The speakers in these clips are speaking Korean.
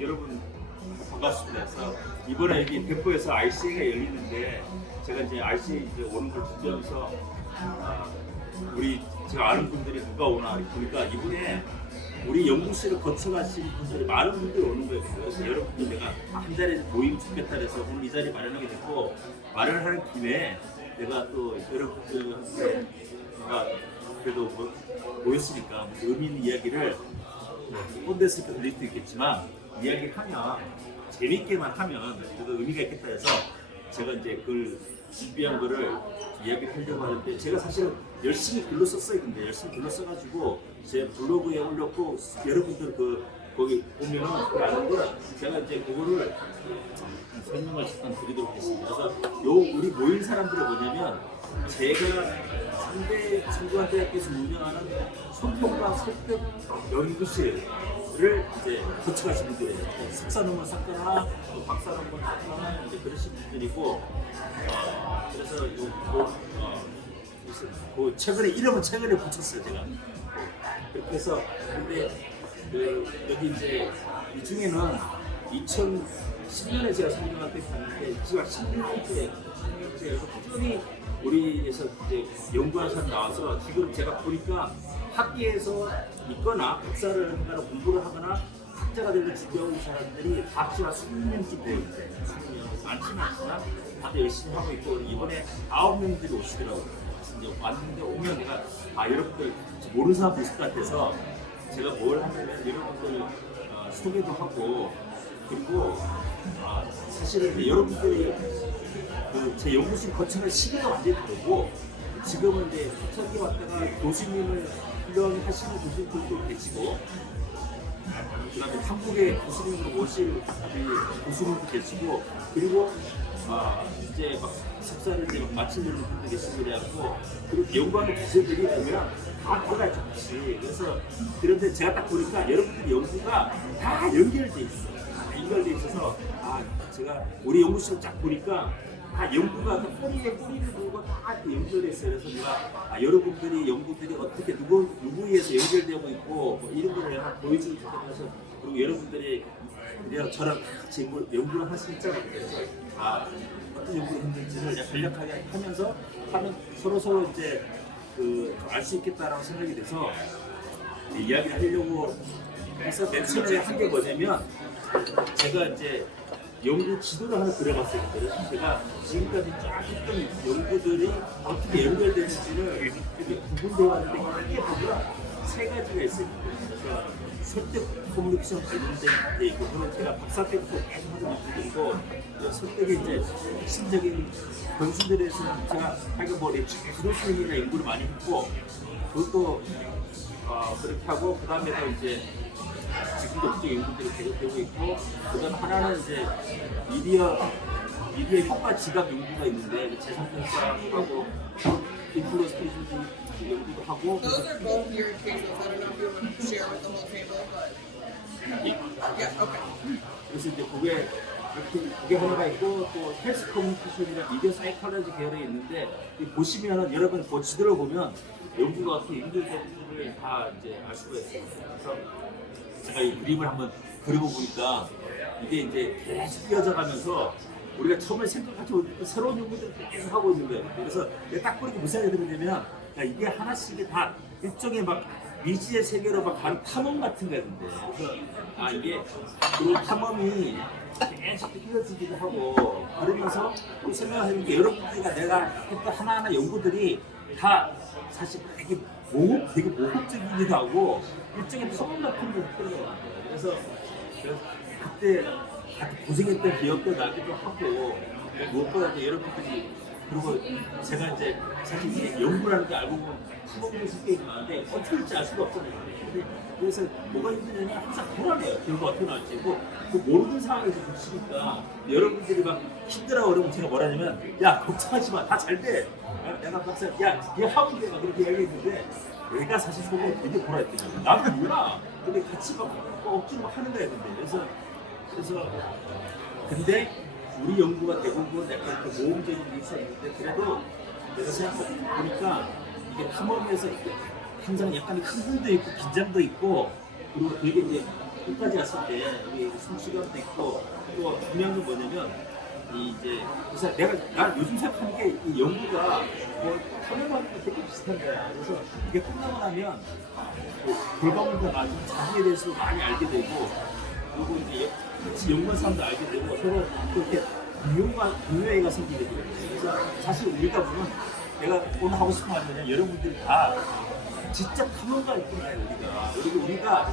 여러분 반갑습니다. 그래서 이번에 여기 대포에서 ICA가 열리는데 제가 이제 ICA 이제 오는 걸 주저해서 제가 아는 분들이 누가 오나 보니까 이번에 우리 연구실을 거쳐가신 분들이 많은 분들이 오는 거예요. 그래서 여러분들 내가 한 달에 모임 좋겠다 해서 오늘 이 자리 마련하게 됐고 마련하는 김에 내가 또 여러분들한테 그래도 모였으니까 의미 있는 이야기를 꼰대스니까 들릴 수도 있겠지만 이야기하면 재밌게만 하면 그래도 의미가 있겠다 해서 제가 이제 그걸 준비한 거를 이야기를 하려고 하는데 제가 사실은 열심히 글로 썼어요. 근데 열심히 글로 써가지고 제 블로그에 올렸고 여러분들 거기 보면은 그걸 아는데 제가 이제 그거를 설명을 잠깐 드리도록 하겠습니다. 그래서 우리 모인 사람들은 뭐냐면 제가 상대 성균관대학교에서 운영하는 손평과 설득 연구실을 이제 거쳐가신 분들이에요. 석사 논문 샀거나 박사 논문 샀거나 이제 그러신 분들이고 그래서 최근에 이름은 최근에 붙였어요 제가. 그렇게 해서 근데 여기 이제 이 중에는 2010년에 제가 성균관대 갔는데 지금 16년째 그래서 꾸준히 우리에서 이제 연구한 사람 나와서 지금 제가 보니까 학계에서 있거나 박사를 하거나 공부를 하거나 학자가 되는 준비하고 있는 사람들이 박사가 20명쯤 되어 있는데 20명 많지는 않지만 다들 열심히 하고 있고 이번에 9명들이 오시더라고요. 이제 왔는데 오면 내가 여러분들 모르는 사람도 있을 것 같아서 제가 뭘 하냐면 여러분들 소개도 하고 그리고 사실은 여러분들이 제 연구실 거쳐갈 시기가 완전히 다르고 지금은 이제 초창기 왔다가 교수님을 훈련하시는 교수님들도 계시고 그다음에 한국의 교수님으로 모실 교수님도 계시고 그리고 이제 막 석사를 이제 막 마치는 분도 계시고 그래갖고 그리고 연구하는 주제들이 보면 다 달라요 같이. 그래서 그런데 제가 딱 보니까 여러분들 연구가 다 연결돼 있어. 다 연결돼 있어서 제가 우리 연구실을 딱 보니까 다 연구가 꼬리를 물고 다 이렇게 연결돼 있어요. 그래서 제가 여러분들이 연구들이 어떻게 누구에 의해서 연결되고 있고 뭐 이런 거를 내가 보여주기 좋겠다 해서 그리고 여러분들이 그냥 저랑 같이 연구를 할 수 있잖아요. 그래서 어떤 연구를 했는지를 간략하게 하면서 서로 이제 알 수 있겠다라고 생각이 돼서 이야기를 하려고 해서 맨 처음에 한 게 뭐냐면 제가 이제 연구 지도를 하나 그려봤어요. 그래서 제가 지금까지 쫙 했던 연구들이 어떻게 연결되는지를 이렇게 구분되어 왔는데 크게 보면 세 가지가 있어요. 그래서 설득 커뮤니케이션 관련된 있고 그건 제가 박사 때부터 계속 하던 연구들이고 설득의 이제 핵심적인 변수들에 대해서는 제가 지도수행이나 연구를 많이 했고 그것도 그렇게 하고 그 다음에 또 이제 지금도 그쪽 연구들이 계속되고 있고 그다음 하나는 이제 미디어 효과 지각 연구가 있는데 재산평가하고 인플루언스 연구도 하고 Those are both your cases. I don't know if you want to share with the whole table, but yeah, okay. 그래서 이제 그게 하나가 있고 또 헬스 커뮤니케이션이나 미디어 사이콜로지 계열이 있는데 보시면은 여러분 그 지도를 보면 연구가 어떻게 연결되는지를 다 이제 알 수가 있어요. 그래서 제가 이 그림을 한번 그려보니까 이게 이제 계속 이어져가면서 우리가 처음에 생각하지 못했던 새로운 연구들을 계속 하고 있는 거예요. 그래서 내가 딱 보니까 무슨 생각이 드냐면 이게 하나씩 다 일종의 막 미지의 세계로 막 가는 탐험 같은 거였는데 그래서 이게 그 탐험이 계속 이어지기도 하고 그러면서 또 생각하는 게 여러분들과 내가 했던 하나하나 연구들이 다 사실 되게 모험적이기도 하고 일종의 탐험 같은 게 했던 것 같아요. 그래서 그때 고생했던 기억도 나기도 하고 무엇보다 여러분들이 그리고 제가 이제 사실 이게 연구라는 게 알고 보면 탐험도 쉽게 많은데 어떻게 될지 알 수가 없잖아요. 그래서 뭐가 힘드냐면 항상 불안해요. 결과 어떻게 나올지. 그 모르는 상황에서 붙이니까 여러분들이 막 힘들어 그러면 제가 뭐라냐면 야 걱정하지 마 다 잘 돼. 내가 박사 야 이거 하면 돼 그렇게 이야기했는데 내가 사실 속으로 되게 불안했거든요. 나도 몰라. 근데 같이 막 억지로 하는 거야 근데 근데 우리 연구가 대부분 약간 그 모험적인 게 있었는데 그래도 내가 생각해보니까 이게 탐험에서 항상 약간 흥분도 있고 긴장도 있고 그리고 되게 이제 끝까지 왔을 때 우리 숨쉬기도 있고 또 중요한 건 뭐냐면 이제 그래서 난 요즘 생각하는 게 이 연구가 뭐 탐험하는 거 되게 비슷한 거야. 그래서 이게 끝나고 나면 골반문도 나중 자기에 대해서 많이 알게 되고 그리고 이제 같이 연구한 사람도 알게 되고 서로 그렇게 동료애가 생기게 되거든요. 그래서 사실 우리가 보면 내가 오늘 하고 싶은 말은 그냥 여러분들이 다 진짜 탐험가일 뿐이에요. 그리고 우리가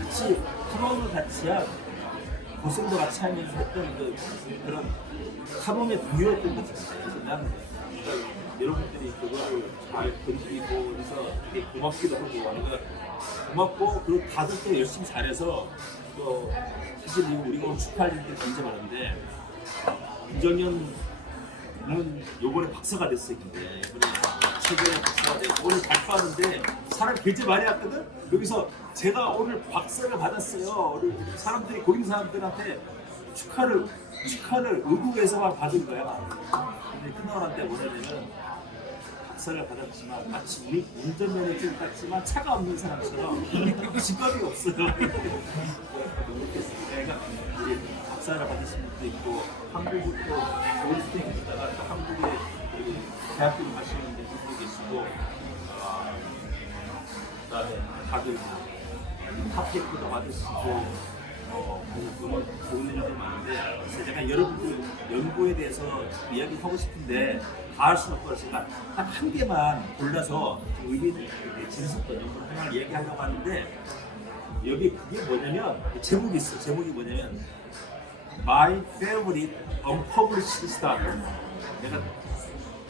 같이 탐험을 같이 한 고생도 같이 하면서 했던 그런 탐험의 동료였던 거죠. 그래서 난 그러니까 여러분들이 그거를 잘 건드리고 그래서 되게 고맙기도 하고 우리가 고맙고 그리고 다들 또 열심히 잘해서 또 사실 이거 우리가 오늘 축하할 일들이 굉장히 많은데 김정현은 요번에 박사가 됐어요. 근데 최근에 박사가 되고 오늘 발표하는데 사람 굉장히 많이 왔거든? 여기서 제가 오늘 박사를 받았어요. 우리 사람들이 거기 있는 사람들한테 축하를 의도해서만 받은 거야. 근데 큰어른한테 뭐냐면은 박사를 받았지만 마치 우리 운전면허증 땄지만 차가 없는 사람처럼 직업이 없어요. 그러니까 우리 박사를 받으신 분도 있고 한국도 좋은 스테이크 있다가 또 한국에 대학교 가시는 분도 계시고 그다음에 다들 탑테크도 받으시고 좋은 일들이 많은데 그래서 제가 여러분들 연구에 대해서 이야기하고 싶은데 다 할 수는 없고 제가 딱 한 개만 골라서 의미 있게 재밌었던 연구를 하나 이야기하려고 하는데 여기 그게 뭐냐면 제목이 있어. 제목이 뭐냐면 My Favorite Unpublished Study. 내가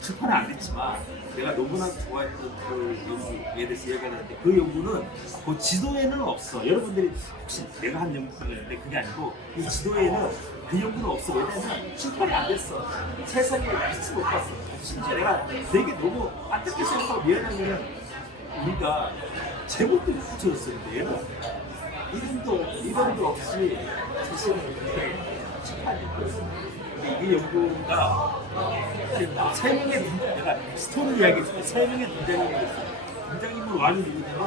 출판은 안 됐지만 내가 너무나 좋아했던 그 연구에 대해서 이야기하는데 그 연구는 그 지도에는 없어. 여러분들이 혹시 내가 한 연구가 있는데 그게 아니고 이 지도에는 그 연구는 없어. 왜냐면 출판이 안 됐어. 세상에 빛을 못 봤어. 심지어 내가 되게 너무 안타깝게 생각하고 미안한 거는 우리가 제목도 못 붙여줬었는데 얘는 이름도 없이 사실은 이렇게 출판이 됐거든. 이 연구가 세 명의 내가 스토리 이야기했을 때 세 명의 등장인물이 있어. 등장인물 완이 누구냐면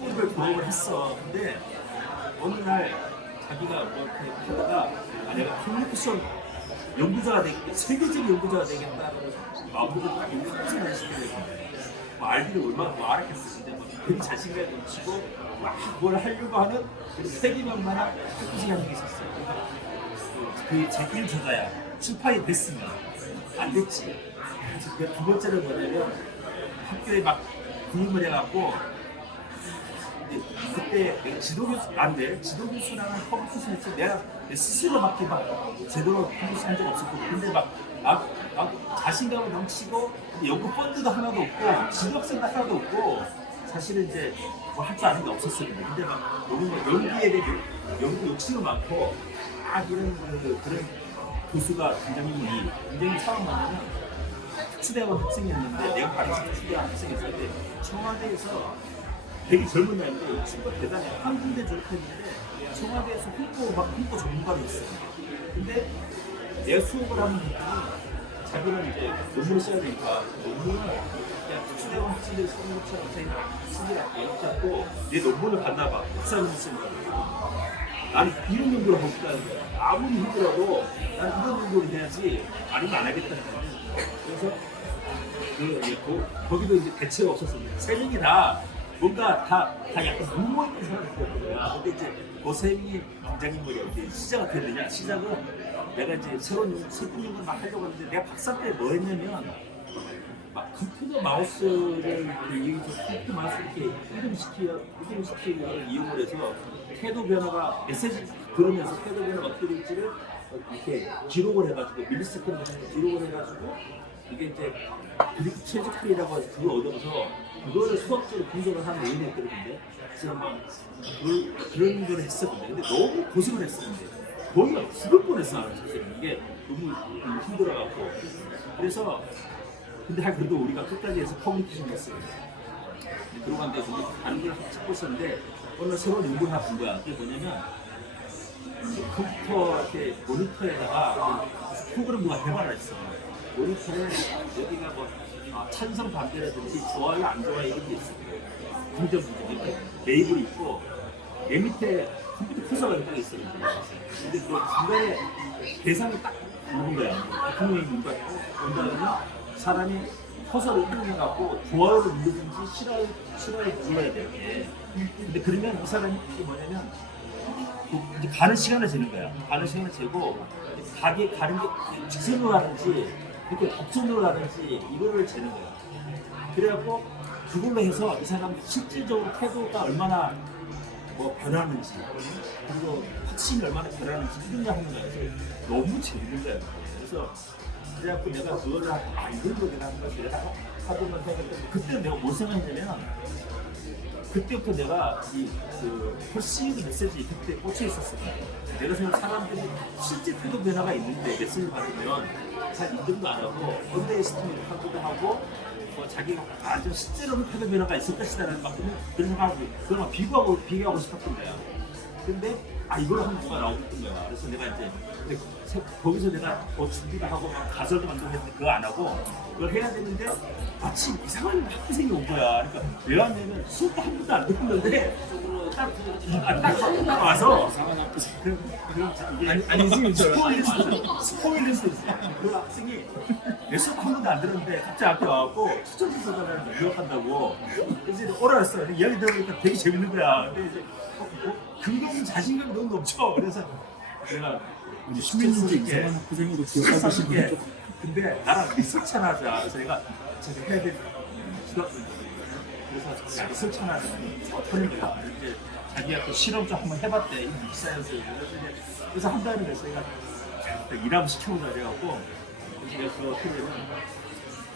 학부를 졸업을 했어. 근데 어느 날 자기가 뭐 이렇게 하다가 내가 커뮤니케이션 연구자가 되겠다, 세계적 연구자가 되겠다는 마음으로 딱 연구를 시키게 되고 뭐 알기를 얼마나 뭐 알았겠어. 근데 뭐 되게 자신감이 넘치고 막 뭘 하려고 하는 세 개명만한 학부생이 한 게 있었어요. 그 제1 저자야. 출판이 됐으면 안 됐지. 그래서 그 두 번째는 뭐냐면 학교에 막 구입을 해갖고 그때 내가 지도교수 지도교수라는 커뮤니케이션 했을 때 내가 스스로밖에 막 제대로 커뮤니케이션 한 적 없었고 근데 막 자신감을 넘치고 연구 펀드도 하나도 없고 지도학생도 하나도 없고 사실은 이제 뭐 할 줄 아는 게 없었었는데 근데 막 너무 연구에 대해 연구 욕심도 많고 이런 그런 교수가 등장인물이 굉장히 처음 만나면 특수대학원 학생이었는데 내가 가르친 특수대학원 학생이었을 때 청와대에서 되게 젊은 나이인데 친구가 대단해. 한 군데 졸업했는데 청와대에서 홍보 전문가로 있어요. 근데 내가 수업을 하는 분이 자기는 이제 논문을 써야 되니까 논문을 그냥 특수대학원 학생들이 쓰는 것처럼 쓰기라 이렇게 하고 내 논문을 받나 봐. 박사 논문 쓰는 거야. 나는 이런 연구를 하고 싶다는 거야. 아무리 힘들어도 난 이런 연구를 해야지 아니면 안 하겠다는 거야. 그래서 거기도 이제 대체가 없었어요. 세 명이 다 뭔가 다 약간 무모했던 사람들이었던 거야. 근데 이제 그 세 명이 등장인물이 어떻게 시작이 어떻게 되냐? 시작은 내가 이제 새로운 슬픈 연구를 막 하려고 했는데 내가 박사 때 뭐 했냐면 막 컴퓨터 마우스를 컴퓨터 마우스 이렇게 이동시키는 이용을 해서 태도 변화가 메시지 들으면서 태도 변화가 어떻게 될지를 이렇게 기록을 해가지고 밀리세컨드 기록을 해가지고 이게 이제 그리프 최저풀이라고 해서 그걸 얻어서 그거를 수학적으로 분석을 하는 의미가 있거든요. 그래서 막 그런 걸 했었는데 근데 너무 고생을 했었는데 거기가 죽을 뻔했어. 사실 이게 너무 힘들어갖고 그래서 근데 그래도 우리가 끝까지 해서 커뮤니케이션 했어요. 그러고 갔는데 다른 걸 찾고 있었는데 오늘 새로운 연구를 하나 본 거야. 그게 뭐냐면 컴퓨터 이렇게 모니터에다가 프로그램과 개발을 했어. 모니터에 여기가 뭐 찬성 반대라든지 좋아요 안 좋아요 이런 게 있어. 긍정 부정 이렇게 레이블이 있고 내 밑에 컴퓨터 커서가 이렇게 있어요. 근데 그 중간에 대상이 딱 오는 거야. 대통령이 온다면 사람이 커서를 이동해갖고 좋아요를 누르든지 싫어요 눌러야 돼요. 근데 그러면 이 사람이 뭐냐면 이제 가는 시간을 재는 거야. 가는 시간을 재고 가게 가는 게 직선으로 가는지 이렇게 곡선으로 가는지 이거를 재는 거야. 그래갖고 그걸로 해서 이 사람 실질적으로 태도가 얼마나 뭐 변하는지 그리고 확신이 얼마나 변하는지 이런 거 하는 거야. 그래서 너무 재밌는 거야. 그래서 그래갖고 내가 그거를 이런 거 내가 하는 것이 내가 하고만 생각했는데 그때 내가 뭘 생각했냐면 그때부터 내가 이그 퍼시브 메시지 그때 꽂혀 있었어. 내가 생각 사람들이 실제 태도 변화가 있는데 메시지 받으면 잘 인정도 안 하고 언더에스티메이트 하기도 하고 뭐 자기가 아주 실제로는 태도 변화가 있을 것이다라는 막 그런 생각하고 그걸 막 비교하고 싶었던 거야. 근데 이걸 하면 뭐가 나오겠던 거야. 그래서 내가 이제 근데 거기서 내가 뭐 준비도 하고 막 가설도 만들고 했는데 그거 안 하고 그걸 해야 되는데 마침 이상한 학부생이 온 거야. 그러니까 왜 왔냐면 수업도 한 번도 안 듣는데 딱 와서 스포일리스트 있어. 그 학생이 내 수업 한 번도 안 들었는데 갑자기 앞에 와갖고 추천서 써달라는 유학한다고 이제 오라 했어. 이야기 들어보니까 되게 재밌는 거야. 근데 이제 근거 없는 자신감이 너무 넘쳐. 그래서 내가 우리 수민인지 이상한 학부생으로 기억하고 싶은데 근데 나랑 리서치나 하자. 그래서 내가 저기 해야 될 수학을 그래서 리서치나 하는 거야. 이제 자기가 또 실험 좀 한번 해봤대. 입사해서 그래서 한다는 거였어. 내가 일하면 시켜보자 그래갖고 그래서 어떻게 되면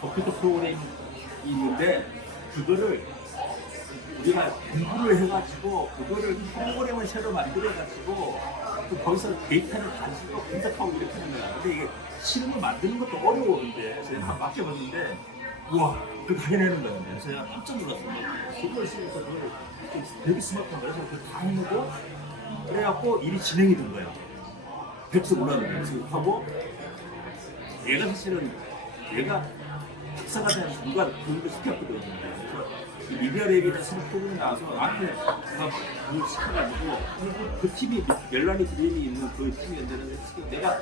컴퓨터 프로그램이 있는데 그거를 우리가 공부를 해가지고 그거를 프로그램을 새로 만들어가지고 또 거기서 데이터를 가지고 분석하고 이렇게 하는 거야. 근데 이게 실험을 만드는 것도 어려웠는데 제가 한 맡겨봤는데 우와 그거 다 해내는 거야. 그래서 제가 깜짝 놀랐어요. 그걸 쓰면서 그걸 되게 스마트한 거야. 그래서 그걸 다 해내고 그래갖고 일이 진행이 된 거야. 100% 올라가는 거야. 그래서 하고 얘가 사실은 얘가 박사가 되는 누가 그런 걸 시켰거든. 그래서 미디어랩이라는 새로 프로그램이 나와서 나한테 내가 그걸 시켜가지고 그 팀이 멜라니 드림이 있는 그 팀이 연대는 내가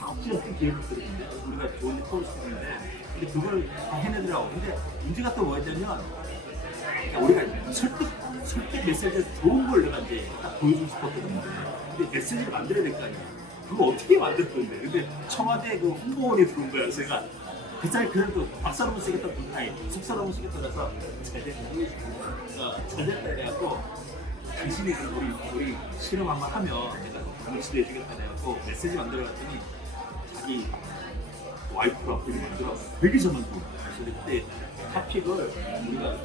아무튼 어떤 기회를 드렸는데 우리가 좋은 데 터올 수 있는데 근데 그걸 다 해내더라고. 근데 문제가 또 뭐였냐면 그러니까 우리가 설득 메시지를 좋은 걸 내가 이제 딱 보여주고 싶었거든. 근데 메시지를 만들어야 될 거 아니야. 그거 어떻게 만들 건데? 근데 청와대 그 홍보원이 들어온 거야. 그래서 내가 그 짤 그래도 박사論쓰겠다 석사論쓰겠다 그래서 잘됐다 해갖고 당신이 우리 실험 한번 하면 내가 같이 해주겠다 해갖고 메시지 만들어갔더니 자기 와이프가 그렇게 만들어 되게 잘 만들어. 그래서 그때 타픽을 우리가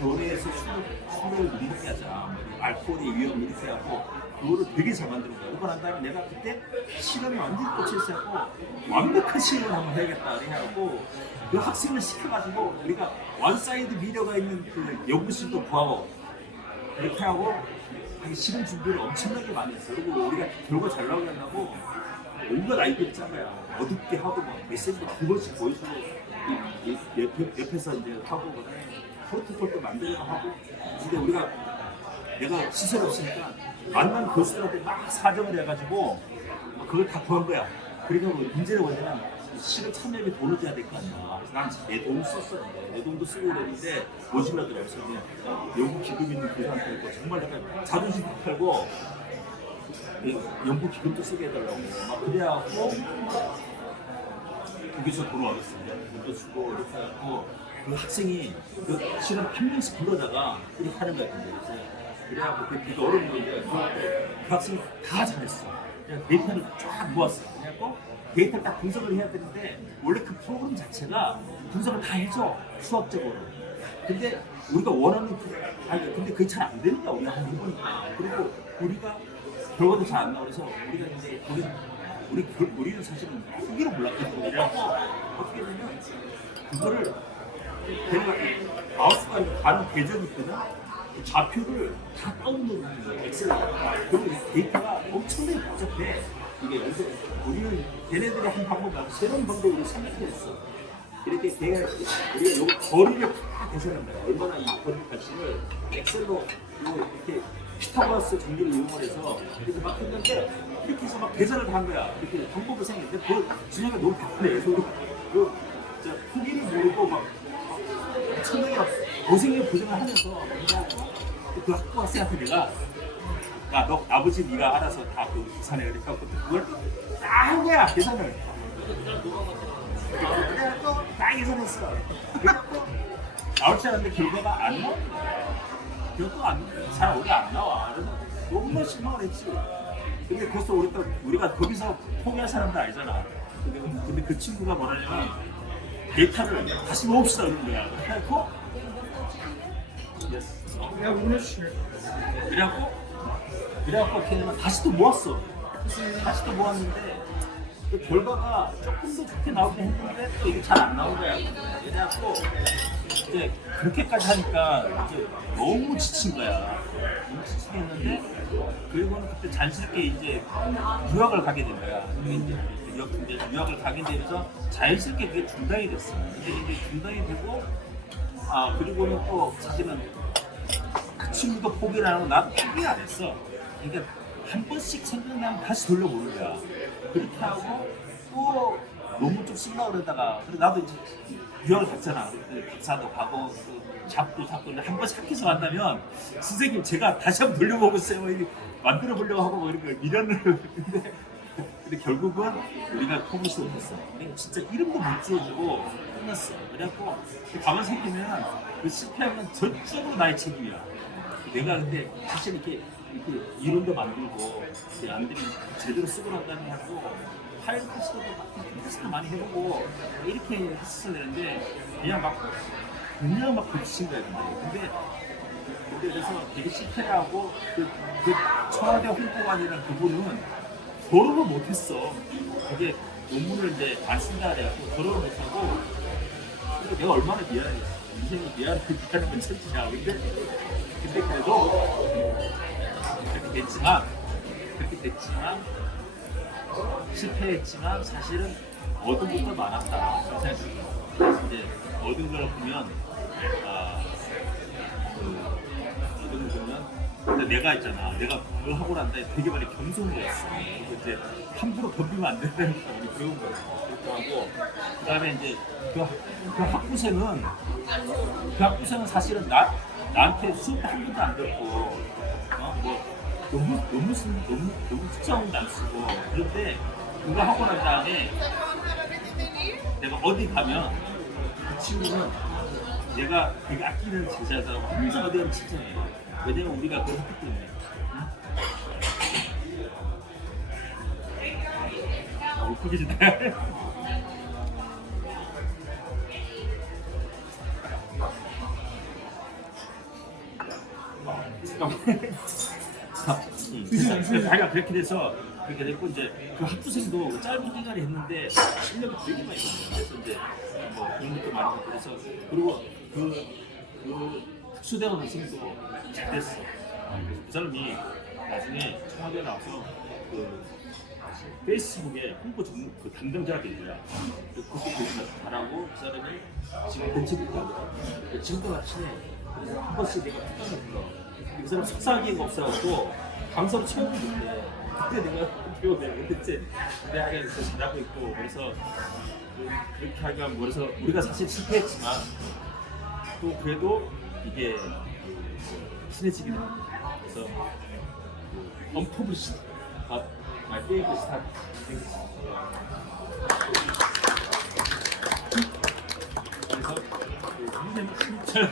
교내에서 술을 이렇게 하자 알코올의 위험 이렇게 하고 그거를 되게 잘 만드는 거야. 그러고 난 다음에 내가 그때 실험이 완전히 꽂혀있어갖고 완벽한 실험을 한번 해야겠다 해갖고 그 학생을 시켜가지고 우리가 원사이드 미러가 있는 그 연구실도 구하고 이렇게 하고 실험 준비를 엄청나게 많이 했어. 그리고 우리가 결과 잘 나오려고 온갖 아이디어를 짠 거야. 어둡게 하고 막 메시지도 두 번씩 보여주고 옆에서 이제 하고 프로토콜도 만들고 하고 근데 우리가 내가 시설 없으니까 만난 교수들한테 막 사정을 해가지고 그걸 다 구한 거야. 그러니까 문제는 뭐냐면 실험 참여비 돈을 줘야 될 거 아니야. 그래서 난 내 돈 썼었는데 내 돈도 쓰고 그랬는데 모질라더라고요. 그래서 그냥 연구 기금 있는 교수한테 했고 정말 내가 자존심 다 팔고 연구 기금도 쓰게 해달라고 막 그래갖고 거기서 돈을 얻었습니다. 돈도 주고 이렇게 해갖고 그 학생이 그 실험 한 명씩 불러다가 이렇게 하는 거야. 그래갖고 그게 되게 어려운 건데 그 학생이 다 잘했어. 그냥 데이터를 쫙 모았어. 그래갖고 데이터를 딱 분석을 해야 되는데 원래 그 프로그램 자체가 분석을 다 해줘 수학적으로. 근데 우리가 원하는 근데 그게 잘 안 되는 거야. 우리가 한번 해보니까. 그리고 우리가 결과도 잘 안 나오고 그래서 우리가 이제 우리는 사실은 후기로 몰랐거든요. 그래갖고 어떻게 되면 그거를 걔가 마우스가 가는 계정이 있거든. 좌표를 다 다운로드하는 거예요. 엑셀에. 그리고 데이터가 엄청나게 복잡해. 이게 우리는 걔네들이 한 방법 말고 새로운 방법으로 생각했어. 이렇게 우리가 요 거리를 다 계산한다. 얼마나 이 거리 값을 엑셀로 이렇게 피타고라스 정리를 이용해서 이렇게 막 했는데 이렇게 해서 막 계산을 다 한 거야. 이렇게 방법을 생각했는데 그 준영이가 너무 바쁘네. 포기를 모르고 막 천명이 고생을 하면서 그냥 그 학부학생한테 내가 야, 너 아버지 네가 알아서 다 그 계산해 이렇게 하고 그걸 다 한 거야 계산을. 그래갖고 다 계산했어. 그래갖고 나올 줄 알았는데 결과가 안 나오는 거야. 결과가 잘 오래 안 나와. 그래서 너무 실망을 했지. 근데 벌써 우리가 거기서 포기할 사람도 아니잖아. 근데 그 친구가 뭐라냐면 데이터를 다시 모읍시다 그러는 거야. 그래갖고 그래갖고 걔네는 다시 또 모았어. 다시 또 모았는데 그 결과가 조금 더 좋게 나오긴 했는데 또 이게 잘 안 나온 거야. 그래갖고 이제 그렇게까지 하니까 이제 너무 지친 거야. 너무 지치게 했는데 그리고는 그때 자연스럽게 이제 유학을 가게 된 거야. 이제 유학을 가게 되면서 자연스럽게 그게 중단이 됐어. 근데 이제 중단이 되고 그리고는 또 사실은 그 친구도 포기를 안 하고 나도 포기 안 했어. 그러니까 한 번씩 생각나면 다시 돌려보는 거야. 그렇게 하고 또 너무 좀 쓴다고 그러다가 그래 나도 이제 유학을 갔잖아. 박사도 가고 또 잡도 잡고 한 번씩 학교에서 만나면 선생님 제가 다시 한번 돌려보고 있어요. 만들어 보려고 하고 뭐 이런 거 미련을 근데 결국은 우리가 포기시 못했어. 우리가 진짜 이름도 못 지어주고 끝났어. 그래갖고 가만 생기면 그 실패하면 전적으로 나의 책임이야. 내가 근데 사실 이렇게 이론도 만들고 남들이 제대로 쓰고 난 다음에 하고 파일럿 테스트도 많이 해보고 이렇게 했었어야 되는데 그냥 막 부딪힌 거야. 근데 그래서 되게 실패를 하고 그 청와대 홍보관이라는 그분은 결혼을 못했어. 그게 논문을 이제 안 쓴다 그래갖고 결혼을 못하고 근데 내가 얼마나 미안했어. 인생이 미안한 건 천지냐. 근데 그래도 그렇게 됐지만 실패했지만 사실은 얻은 것도 많았다. 그래서 이제 얻은 걸 보면 얻은 걸 보면 근데 내가 있잖아. 내가 그걸 하고 난 다음에 되게 많이 겸손해졌어. 그리고 이제 함부로 덤비면 안 된다는 걸 우리 배운 거야. 그렇게 하고 그다음에 이제 그 학부생은 사실은 나한테 수업 한 번도 안 듣고 너무 숙제하고도 안 쓰고 그런데 그거 하고 난 다음에 내가 어디 가면 그 친구는 내가 되게 아끼는 제자라고 항상 어디 가면 칭찬해요. 왜냐면 우리가 그걸 했기 때문에. 웃기지다. 자기가 그렇게 돼서 그렇게 됐고 이제 그 학부생도 짧은 기간에 했는데 실력이 되게 많이 있었어요. 그래서 이제 뭐 그런 것도 많이 하고 그래서 그리고 그 특수대원 선생님도 잘 됐어. 그 사람이 나중에 청와대에 나와서 그 페이스북에 홍보 전문 그 담당자가 된 거야. 그것도 되게 잘하고 그 사람이 지금 벤치부터 하거든. 지금도 같이 한 번씩 내가 특강을 불러. 그 사람 속삭이기가 없어갖고 강사로 채우고 있는데 그때 내가 배우면 그때 하게 잘하고 있고 그래서 그렇게 하면 그래서 우리가 사실 실패했지만 또 그래도 이게 친해지게 됩니다. 그래서 unpublished but my favorite start. 그래서 진짜